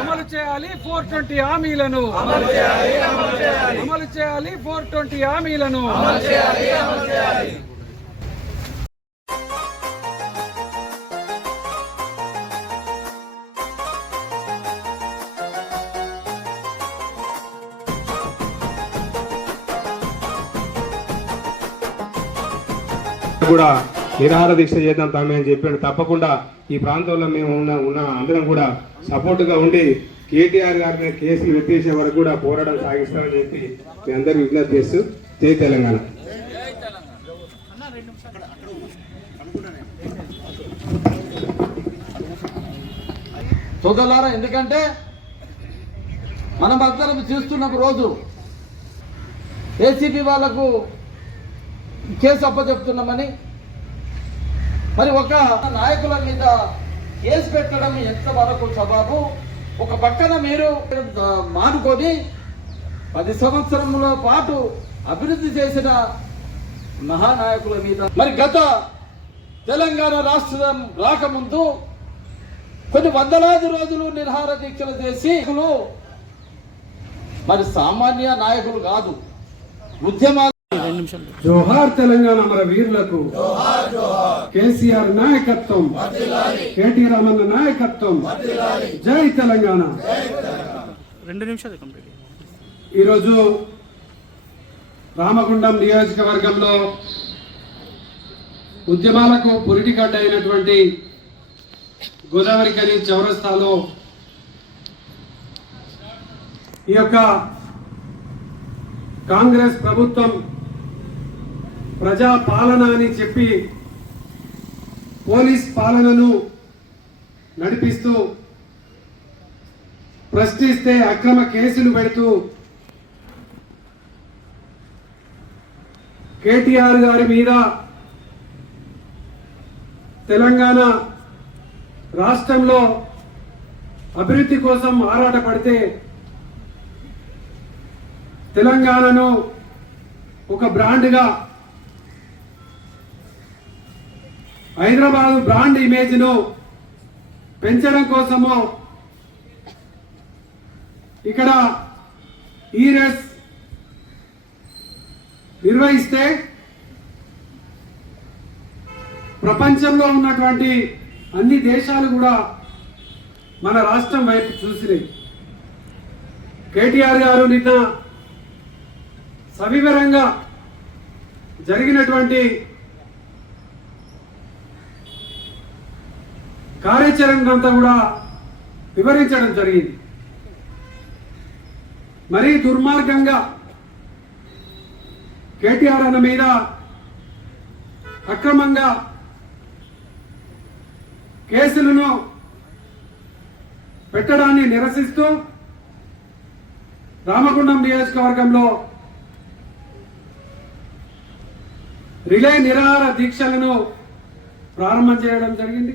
అమలు చేయాలి four twenty హామీలను. అమలు చేయాలి ఫోర్ ట్వంటీ హామీలను. కూడా నిరాహార దీక్ష చేద్దాం తమ్మి అని చెప్పాడు. తప్పకుండా ఈ ప్రాంతంలో మేము ఉన్న ఉన్న అందరం కూడా సపోర్టుగా ఉండి కేటీఆర్ గారి మీద కేసులు ఎత్తేసే వరకు కూడా పోరాటం సాగిస్తామని చెప్పి మీ అందరూ విజ్ఞప్తి చేస్తూ జై తెలంగాణ. సోదరులారా ఎందుకంటే మనం అందరం చూస్తున్న రోజు ఏసీబీ వాళ్ళకు కేసు అప్పచెప్తున్నామని మరి ఒక నాయకుల మీద కేసు పెట్టడం ఎంత వరకు సబాబు? ఒక పక్కన మీరు మానుకొని పది సంవత్సరముల పాటు అభివృద్ధి చేసిన మహానాయకుల మీద మరి గత తెలంగాణ రాష్ట్రం రాకముందు కొన్ని వందలాది రోజులు నిర్హార దీక్షలు చేసి మరి సామాన్య నాయకులు కాదు ఉద్యమాలు జోహార్ తెలంగాణ మన వీరులకు కేసీఆర్ నాయకత్వం కేటీ రామన్న నాయకత్వం. జై తెలంగాణ. రెండు నిమిషాలు కంప్లీట్ ఈరోజు రామగుండం నియోజకవర్గంలో ఉద్యమాలకు పురిటిగడ్డ అయినటువంటి గోదావరి కని చౌరస్తాలో ఈ యొక్క కాంగ్రెస్ ప్రభుత్వం ప్రజా పాలన అని చెప్పి పోలీస్ పాలనను నడిపిస్తూ ప్రశ్నిస్తే అక్రమ కేసులు పెడుతూ కేటీఆర్ గారి మీద తెలంగాణ రాష్ట్రంలో అభివృద్ధి కోసం ఆరాటపడితే తెలంగాణను ఒక బ్రాండ్గా హైదరాబాద్ బ్రాండ్ ఇమేజ్ను పెంచడం కోసము ఇక్కడ ఈ రేస్ నిర్వహిస్తే ప్రపంచంలో ఉన్నటువంటి అన్ని దేశాలు కూడా మన రాష్ట్రం వైపు చూసినాయి. కేటీఆర్ గారు నిన్న సవివరంగా జరిగినటువంటి కార్యాచరణ అంతా కూడా వివరించడం జరిగింది. మరీ దుర్మార్గంగా కేటీఆర్ అన్న మీద అక్రమంగా కేసులను పెట్టడాన్ని నిరసిస్తూ రామగుండం నియోజకవర్గంలో రిలే నిరాహార దీక్షలను ప్రారంభం చేయడం జరిగింది.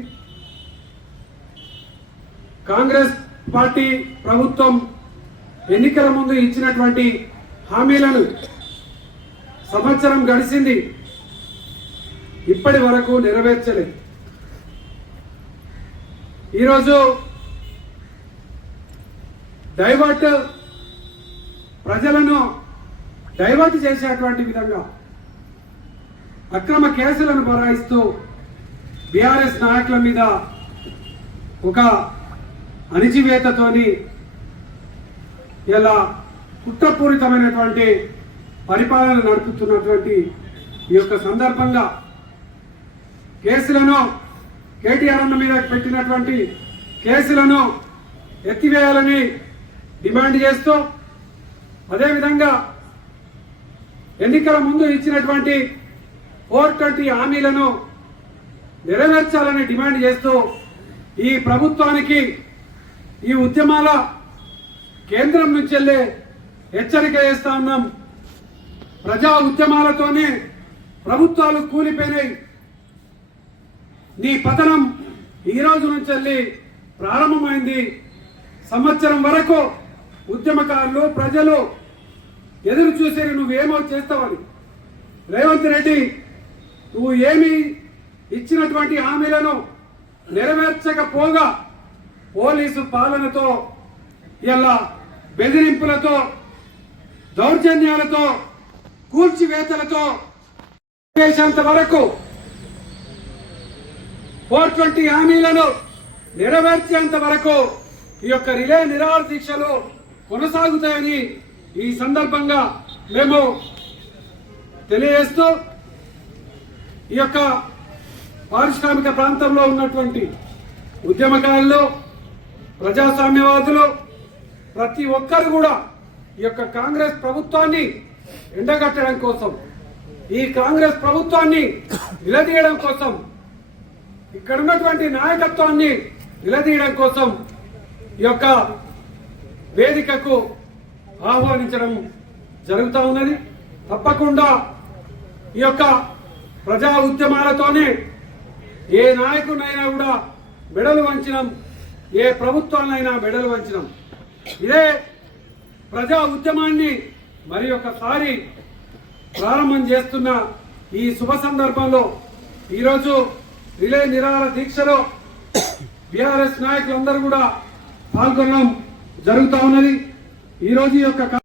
కాంగ్రెస్ పార్టీ ప్రభుత్వం ఎన్నికల ముందు ఇచ్చినటువంటి హామీలను సంవత్సరం గడిచింది. ఇప్పటి వరకు నెరవేర్చలేదు. ఈరోజు డైవర్ట్ ప్రజలను డైవర్ట్ చేసేటువంటి విధంగా అక్రమ కేసులను బరాయిస్తూ బీఆర్ఎస్ నాయకుల మీద ఒక అణిచివేతతోని ఇలా కుట్రపూరితమైనటువంటి పరిపాలన నడుపుతున్నటువంటి ఈ యొక్క సందర్భంగా కేసులను కేటీఆర్ అన్న మీద పెట్టినటువంటి కేసులను ఎత్తివేయాలని డిమాండ్ చేస్తూ అదేవిధంగా ఎన్నికల ముందు ఇచ్చినటువంటి ఫోర్ ట్వంటీ హామీలను నెరవేర్చాలని డిమాండ్ చేస్తూ ఈ ప్రభుత్వానికి ఈ ఉద్యమాల కేంద్రం నుంచి వెళ్ళే హెచ్చరిక చేస్తా ఉన్నాం. ప్రజా ఉద్యమాలతోనే ప్రభుత్వాలు కూలిపోయినాయి. నీ పతనం ఈ రోజు నుంచి వెళ్ళి ప్రారంభమైంది. సంవత్సరం వరకు ఉద్యమకారులు ప్రజలు ఎదురు చూసేది నువ్వేమో చేస్తావని. రేవంత్ రెడ్డి నువ్వు ఏమి ఇచ్చినటువంటి హామీలను నెరవేర్చకపోగా పోలీసు పాలనతో ఇలా బెదిరింపులతో దౌర్జన్యాలతో కూల్చివేతలతో చేసేంత వరకు ఫోర్ ట్వంటీ హామీలను నెరవేర్చేంత వరకు ఈ యొక్క రిలే నిరాహార దీక్షలు కొనసాగుతాయని ఈ సందర్భంగా మేము తెలియజేస్తూ ఈ యొక్క పారిశ్రామిక ప్రాంతంలో ఉన్నటువంటి ఉద్యమకారులు ప్రజాస్వామ్యవాదులు ప్రతి ఒక్కరు కూడా ఈ యొక్క కాంగ్రెస్ ప్రభుత్వాన్ని ఎండగట్టడం కోసం ఈ కాంగ్రెస్ ప్రభుత్వాన్ని నిలదీయడం కోసం ఇక్కడ ఉన్నటువంటి నాయకత్వాన్ని నిలదీయడం కోసం ఈ యొక్క వేదికకు ఆహ్వానించడం జరుగుతూ ఉన్నది. తప్పకుండా ఈ యొక్క ప్రజా ఉద్యమాలతోనే ఏ నాయకునైనా కూడా మెడలు వంచడం ఏ ప్రభుత్వాన్నైనా మెడలు వంచడం ఇదే ప్రజా ఉద్యమాన్ని మరి ఒకసారి ప్రారంభం చేస్తున్న ఈ శుభ సందర్భంలో ఈరోజు రిలే నిరాహార దీక్షలో బీఆర్ఎస్ నాయకులందరూ కూడా పాల్గొనడం జరుగుతూ ఉన్నది. ఈరోజు యొక్క